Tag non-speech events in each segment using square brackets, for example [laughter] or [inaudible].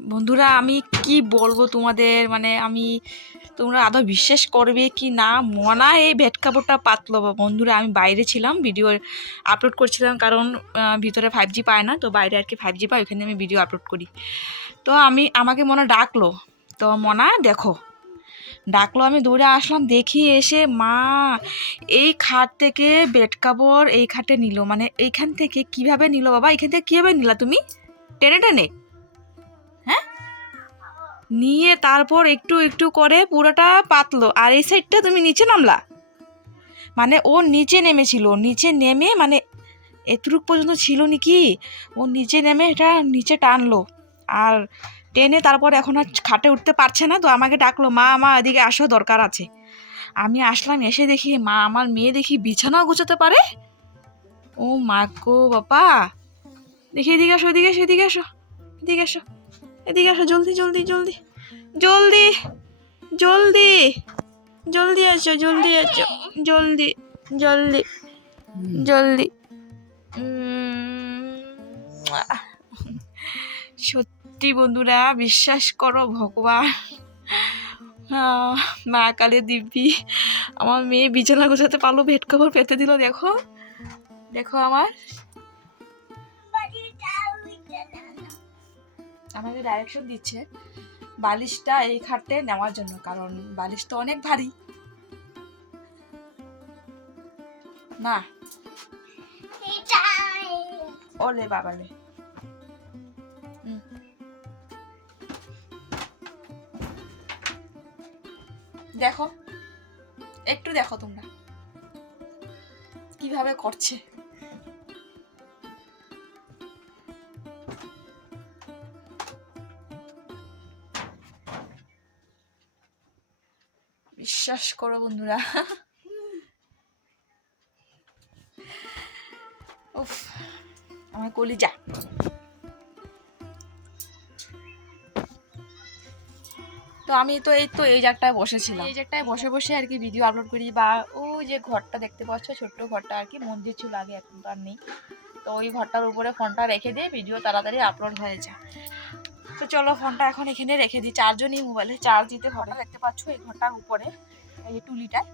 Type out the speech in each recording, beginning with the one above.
বন্ধুরা, আমি কি বলব তোমাদের? মানে আমি, তোমরা আদৌ বিশ্বাস করবে কি না? মনা এই ভেট কাপড়টা পাতলো বা বন্ধুরা, আমি বাইরে ছিলাম ভিডিও আপলোড করছিলাম কারণ ভিতরে ফাইভ জি পায় না, তো বাইরে আর কি ফাইভ জি পায়, ওইখানে আমি ভিডিও আপলোড করি। তো আমি, আমাকে মনে ডাকলো। তো মনা, দেখো, ডাকলো, আমি দৌড়ে আসলাম, দেখি এসে, মা, এই খাট থেকে বেড কাপড় এই খাটে নিল। মানে এইখান থেকে কীভাবে নিল বাবা? এখান থেকে কীভাবে নিলা তুমি? টেনে টেনে। নিয়ে তারপর একটু একটু করে পুরোটা পাতলো, আর এই সাইডটা তুমি নিচে নামলা। মানে ও নিচে নেমেছিল, নিচে নেমে মানে এতটুক পর্যন্ত ছিল নাকি ও নিচে নেমে এটা নিচে টানলো, আর টেনে তারপর এখন আর খাটে উঠতে পারছে না, তো আমাকে ডাকলো, মা মা, এদিকে আসো, দরকার আছে। আমি আসলাম, এসে দেখি, মা, আমার মেয়ে দেখি বিছানাও গুছাতে পারে? ও মা গো বাবা। দেখি, এদিকে আসো এদিকে আসো এদিকে আসো এদিকে আসো। এদিকে আসো, জলদি জলদি জলদি। জলদি জলদি জলদি আসো জলদি আসো, জলদি জলদি জলদি। সত্যি বন্ধুরা, বিশ্বাস করো ভগবান। মা কালে দিব্যি, আমার মেয়ে বিছানা গোছাতে পারল ভেট কাপড় পেতে দিল, দেখো। দেখো আমার। আমাকে ডাইরেকশন দিচ্ছে বালিশটা এই খাটে নেওয়ার জন্য, কারণ বালিশ তো অনেক ভারী। না। ওলে বাবালে। দেখো, একটু দেখো তোমরা। কীভাবে করছে। বিশ্বাস করো বন্ধুরা। উফ, আমার কলিজা। তো আমি তো এই তো এই জায়গাটায় বসেছিলাম। এই জায়গাটায় বসে বসে আর কি ভিডিও আপলোড করি বা ওই যে ঘরটা দেখতে পাচ্ছ, ছোট্ট ঘরটা আর কি, মন্দির ছিল আগে, এখন তো আর নেই। তো ওই ঘরটার উপরে ফোনটা রেখে দিয়ে ভিডিও তাড়াতাড়ি আপলোড হয়ে যায়। তো চলো ফোনটা এখন এখানে রেখে দিই। চারজনই মোবাইলে চার্জ দিতে ঘরে দেখতে পাচ্ছ এই ঘরটার উপরে, এই টুলিটায়।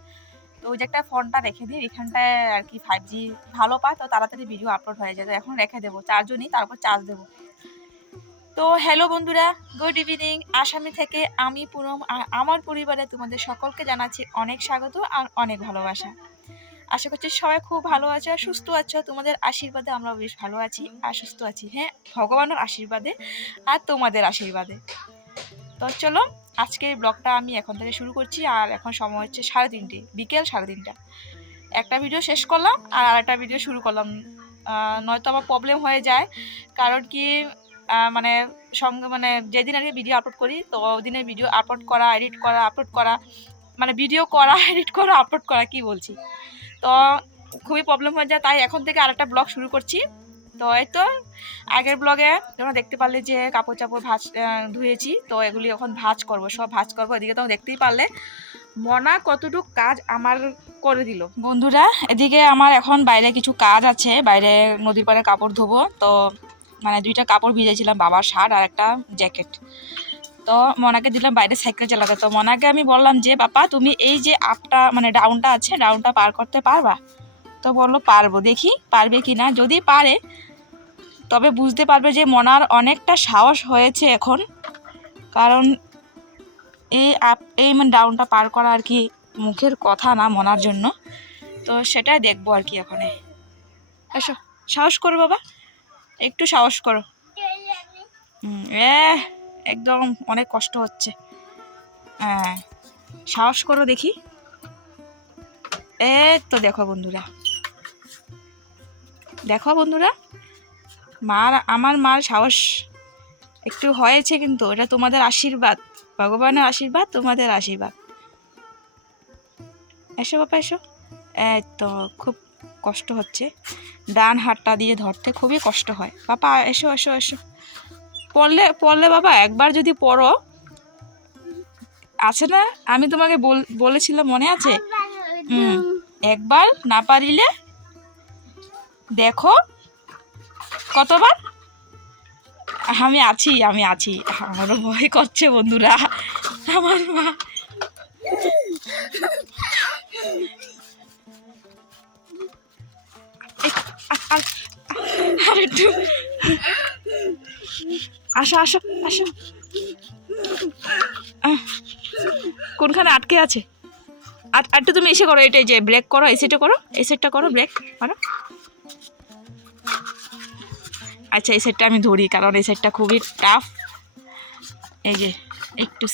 তো ওই যে একটা ফোনটা রেখে দিই, এখানটায় আর কি ফাইভ জি ভালো পায়, তো তাড়াতাড়ি ভিডিও আপলোড হয়ে যায়। তো এখন রেখে দেবো, চারজনই, তারপর চার্জ দেবো। তো হ্যালো বন্ধুরা গুড ইভিনিং আসামি থেকে আমি পুনম আমার পরিবারে তোমাদের সকলকে জানাচ্ছি অনেক স্বাগত আর অনেক ভালোবাসা। আশা করছি সবাই খুব ভালো আছো আর সুস্থ আছো। তোমাদের আশীর্বাদে আমরা বেশ ভালো আছি। আর সুস্থ আছি হ্যাঁ? ভগবানের আশীর্বাদে আর তোমাদের আশীর্বাদে। তো চলো, আজকের ব্লগটা আমি এখন থেকে শুরু করছি। আর এখন সময় হচ্ছে সাড়ে তিনটে, বিকেল সাড়ে তিনটা। একটা ভিডিও শেষ করলাম আর আরেকটা ভিডিও শুরু করলাম। নয়তো আবার প্রবলেম হয়ে যায়। কারণ কি মানে সঙ্গে মানে যেদিন কি ভিডিও আপলোড করি, তো ওদিনে ভিডিও আপলোড করা এডিট করা আপলোড করা মানে ভিডিও করা [laughs] এডিট করা আপলোড করা, কি বলছি? তো খুবই প্রবলেম হয়ে যায়। তাই এখন থেকে আরেকটা ব্লগ শুরু করছি। তো এই তো, আগের ব্লগে তোমরা দেখতে পারলে যে কাপড় চাপড় ভাজ ধুয়েছি। তো এগুলি এখন ভাজ করব, সব ভাজ করব। এদিকে তো দেখতেই পারলে, মনা কতটুকু কাজ আমার করে দিল। বন্ধুরা, এদিকে আমার এখন বাইরে কিছু কাজ আছে। বাইরে নদীর পাড়ে কাপড় ধোবো। তো মানে দুইটা কাপড় ভিজেছিলাম, বাবার শার্ট আর একটা জ্যাকেট তো মনাকে দিলাম বাইরে সাইকেল চালাতে। তো মনাকে আমি বললাম যে বাবা তুমি এই যে আপটা মানে ডাউনটা আছে ডাউনটা পার করতে পারবা? তো বলল পারব। দেখি পারবে কি না যদি পারে তবে বুঝতে পারবে যে মনার অনেকটা সাহস হয়েছে এখন। কারণ এই আপ এই মানে ডাউনটা পার করা আর কি মুখের কথা না মনার জন্য। তো সেটাই দেখব আর কি এখন। এসো সাহস করো বাবা। একটু সাহস করো। হুম, এ একদম অনেক কষ্ট হচ্ছে। হ্যাঁ সাহস করো দেখি। এই তো দেখো বন্ধুরা। দেখো বন্ধুরা, মার, আমার মার সাহস একটু হয়েছে কিন্তু, এটা তোমাদের আশীর্বাদ। ভগবানের আশীর্বাদ, তোমাদের আশীর্বাদ। এসো বাপা এসো। তো খুব কষ্ট হচ্ছে। ডান হাতটা দিয়ে ধরতে খুবই কষ্ট হয়। বাবা, এসো এসো এসো। পড়লে পড়লে বাবা একবার যদি পড়ো, আছে না? আমি তোমাকে বল- বলেছিলাম মনে আছে? হুম, একবার না পারিলে দেখো, কতবার? আমি আছি আমি আছি। আমারও ভয় করছে বন্ধুরা। আমার মা। আর একটু আসো আসো আসো। কোনখানে আটকে আছে? আর একটু তুমি এসে করো এটাই যে ব্রেক করো, এই সাইডটা করো, এই সাইডটা করো ব্রেক করো। আচ্ছা এই সাইডটা আমি ধরি, কারণ এই সাইডটা খুবই টাফ এই যে, একটু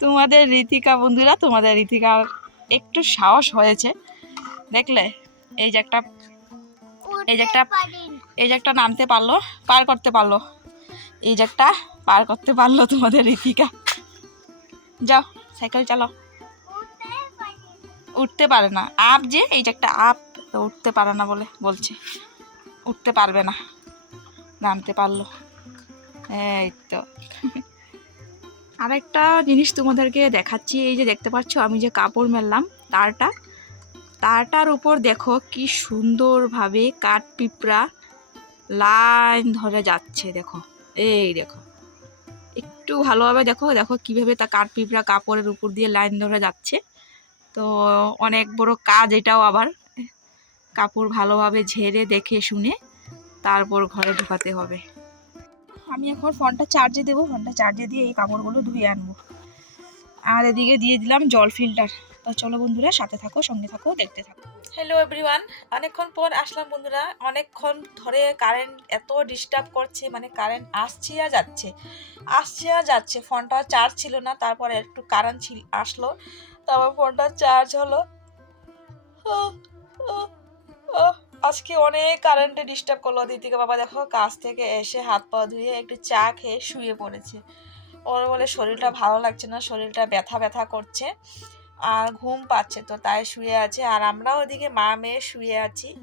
তোমাদের রীতিকা বন্ধুরা, তোমাদের রীতিকা একটু সাহস হয়েছে। দেখলে, এই যে একটা, এই যে একটা এই যে একটা নামতে পারল, পার করতে পারল। এই যে একটা পার করতে পারল তোমাদের রীতিকা। যাও, সাইকেল চালাও। উঠতে পারে না। আপ যে, এই যে একটা আপ, তো উঠতে পারে না বলে বলছে। উঠতে পারবে না। নামতে পারল। এই তো। আরেকটা জিনিস তোমাদেরকে দেখাচ্ছি, এই যে দেখতে পাচ্ছ, আমি যে কাপড় মেললাম, তারটা। তারটার উপর দেখো কি সুন্দরভাবে কাঠ পিঁপড়া লাইন ধরে যাচ্ছে, দেখো। এই দেখো। একটু ভালোভাবে দেখো দেখো কীভাবে তা কাঠ পিঁপড়া কাপড়ের উপর দিয়ে লাইন ধরে যাচ্ছে। তো অনেক বড় কাজ এটাও আবার। কাপড় ভালোভাবে ঝেড়ে দেখে শুনে তারপর ঘরে ঢোকাতে হবে। আমি এখন ফোনটা চার্জে দেবো, ফোনটা চার্জে দিয়ে এই কাপড়গুলো ধুয়ে আনব। আর এদিকে দিয়ে দিলাম জল ফিল্টার। চলো বন্ধুরা, সাথে থাকো, সঙ্গে থাকো, দেখতে থাকো। হ্যালো এভরিওয়ান অনেকক্ষণ পর আসলাম বন্ধুরা। অনেকক্ষণ ধরে কারেন্ট এত ডিস্টার্ব করছে মানে কারেন্ট আসছে আর যাচ্ছে। আসছে আর যাচ্ছে ফোনটা চার্জ ছিল না, তারপরে একটু কারেন্ট ছিল, আসলো। তারপর ফোনটা চার্জ হলো। আজকে অনেক কারেন্টে ডিস্টার্ব করল। দিদিকে বাবা দেখো, কাজ থেকে এসে হাত পা ধুয়ে একটু চা খেয়ে শুয়ে পড়েছে। ওর বলে শরীরটা ভালো লাগছে না, শরীরটা ব্যথা ব্যথা করছে। আর ঘুম পাচ্ছে তো তাই শুয়ে আছে। আর আমরাও ওদিকে মা মেয়ে শুয়ে আছি।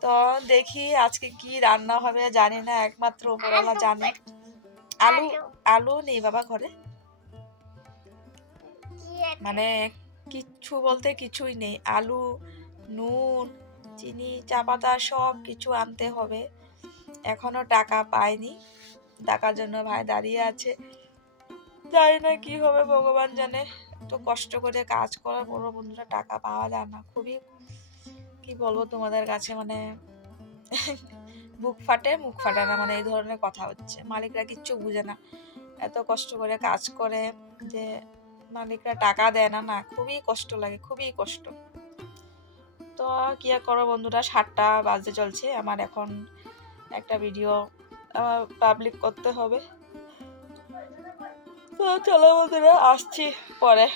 তো দেখি আজকে কি রান্না হবে জানি না একমাত্র উপরওয়ালা জানে। আলু আলু নেই বাবা ঘরে? মানে কিচ্ছু বলতে কিছুই নেই। আলু নুন চিনি চা পাতা সব কিছু আনতে হবে। এখনও টাকা পাইনি। টাকার জন্য ভাই দাঁড়িয়ে আছে। জানি না কি হবে ভগবান জানে। তো কষ্ট করে কাজ করার পরও বন্ধুরা টাকা পাওয়া যায় না। খুবই, কি বলব তোমাদের কাছে মানে [laughs] বুক ফাটে, মুখ ফাটে না মানে এই ধরনের কথা হচ্ছে। মালিকরা কিচ্ছু বুঝে না। এত কষ্ট করে কাজ করে যে মালিকরা টাকা দেয় না না, খুবই কষ্ট লাগে, খুবই কষ্ট। তো কি আর করো বন্ধুরা, সাতটা বাজতে চলছে। আমার এখন একটা ভিডিও পাবলিক করতে হবে। চলো বন্ধুরা, আসছি পরে।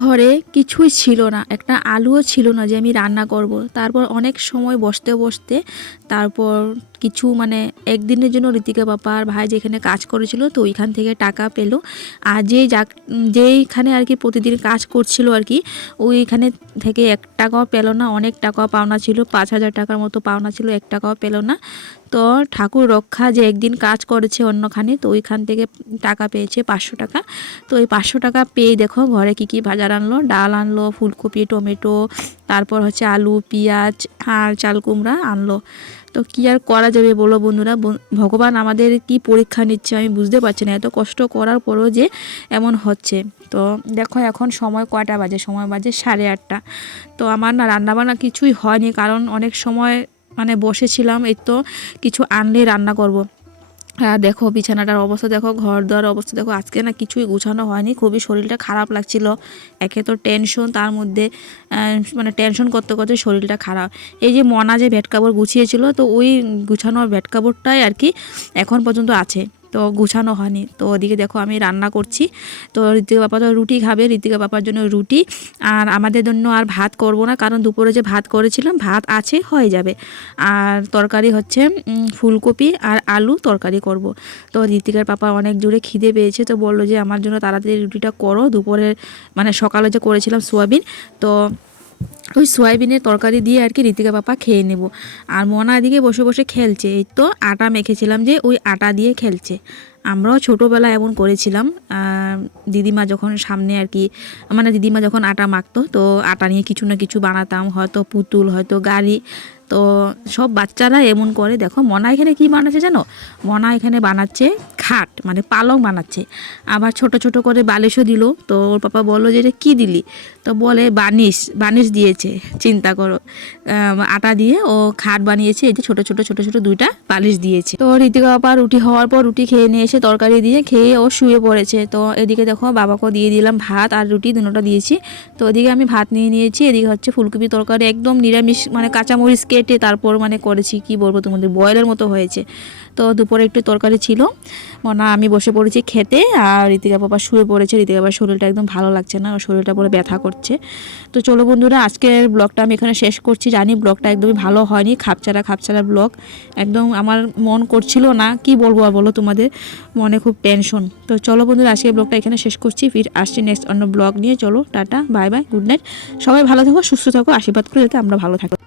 ঘরে কিছুই ছিল না, একটা আলুও ছিল না যে আমি রান্না করব। তারপর অনেক সময় বসতে বসতে তারপর কিছু মানে একদিনের জন্য ঋতিকা বাবা আর ভাই যেখানে কাজ করেছিল, তো ওইখান থেকে টাকা পেল। আর যেই যাক, যেইখানে আর কি প্রতিদিন কাজ করছিল আর কি, ওইখানে থেকে এক টাকাও পেল না, অনেক টাকাও পাওনা ছিল, পাঁচ হাজার টাকার মতো পাওনা ছিল, এক টাকাও পেল না। তো ঠাকুর রক্ষা যে একদিন কাজ করেছে অন্যখানে, তো ওইখান থেকে টাকা পেয়েছে পাঁচশো টাকা। তো এই পাঁচশো টাকা পেয়ে দেখো, ঘরে কি কি বাজার আনলো? ডাল আনলো, ফুলকপি, টমেটো তারপর হচ্ছে আলু, পেঁয়াজ আর চাল কুমড়া আনলো। তো কি আর করা যাবে বলো বন্ধুরা? বন- ভগবান আমাদের কি পরীক্ষা নিচ্ছে আমি বুঝতে পারছি না। এত কষ্ট করার পরও যে এমন হচ্ছে। তো দেখো এখন সময় কয়টা বাজে? সময় বাজে সাড়ে আটটা। তো আমার না রান্নাবান্না কিছুই হয়নি কারণ অনেক সময় মানে বসেছিলাম, এই তো কিছু আনলে রান্না করব। আর দেখো, বিছানাটার অবস্থা দেখো, ঘর দেওয়ার অবস্থা দেখো, আজকে না কিছুই গুছানো হয়নি, খুবই শরীরটা খারাপ লাগছিল। একে তো টেনশন তার মধ্যে মানে টেনশন করতে করতে শরীরটা খারাপ। এই যে মনা যে ভেট কাপড় গুছিয়েছিল, তো ওই গুছানো ভেট কাপড়টাই আর কি এখন পর্যন্ত আছে। তো গুছানো হয়নি। তো ওদিকে দেখো আমি রান্না করছি। তো ঋতিকা বাবা তো রুটি খাবে, ঋতিকা বাবার জন্য রুটি। আর আমাদের জন্য আর ভাত করব না, কারণ দুপুরে যে ভাত করেছিলাম, ভাত আছে, হয়ে যাবে। আর তরকারি হচ্ছে ফুলকপি আর আলু তরকারি করব। তো ঋতিকার পাপা অনেক জোরে খিদে পেয়েছে, তো বলল যে, আমার জন্য তাড়াতাড়ি রুটিটা করো, দুপুরের মানে সকালে যে করেছিলাম সোয়াবিন, তো ওই সয়াবিনের তরকারি দিয়ে আর কি ঋতিকা পাপা খেয়ে নেব। আর মনা এদিকে বসে বসে খেলছে। এই তো আটা মেখেছিলাম যে ওই আটা দিয়ে খেলছে। আমরাও ছোটোবেলায় এমন করেছিলাম। দিদিমা যখন সামনে আর কি মানে দিদিমা যখন আটা মাখতো, তো আটা নিয়ে কিছু না কিছু বানাতাম। হয়তো পুতুল, হয়তো গাড়ি। তো সব বাচ্চারা এমন করে। দেখো, মনা এখানে কি বানাচ্ছে জানো? মনা এখানে বানাচ্ছে খাট মানে পালং বানাচ্ছে। আবার ছোট ছোট করে বালিশও দিল। তো ওর পাপা বলল যে এটা কী দিলি? তো বলে, বানিশ বানিশ দিয়েছে, চিন্তা করো। আটা দিয়ে ও খাট বানিয়েছে, এই যে ছোটো ছোটো ছোটো, ছোট দুইটা বালিশ দিয়েছে। তো ঋতিকা বাবা রুটি হওয়ার পর রুটি খেয়ে নিয়ে এসে তরকারি দিয়ে খেয়ে ও শুয়ে পড়েছে। তো এদিকে দেখো বাবাকে দিয়ে দিলাম ভাত আর রুটি দুটোটা দিয়েছি। তো ওদিকে আমি ভাত নিয়ে নিয়েছি, এদিকে হচ্ছে ফুলকপি তরকারি একদম নিরামিষ মানে কাঁচামরিচ কেটে তারপর মানে করেছি, কি বলব তোমাদের, বয়েলের মতো হয়েছে। তো দুপুরে একটু তরকারি ছিল, মনে আমি বসে পড়েছি খেতে আর ঋতিকা বাবা শুয়ে পড়েছে। ঋতিকা বাবার শরীরটা একদম ভালো লাগছে না শরীরটা পরে ব্যথা করছে। তো চলো বন্ধুরা, আজকের ব্লগটা আমি এখানে শেষ করছি। জানি ব্লগটা একদমই ভালো হয়নি, খাপছাড়া খাপছাড়া ব্লগ। একদম আমার মন করছিল না, কি বলব আর বলো তোমাদের? মনে খুব টেনশন তো চলো বন্ধুরা, আজকের ব্লগটা এখানে শেষ করছি। ফির আসছি নেক্সট অন্য ব্লগ নিয়ে। চলো, tata bye bye good night সবাই ভালো থাকো, সুস্থ থাকো, আশীর্বাদ করে যাতে আমরা ভালো থাকো।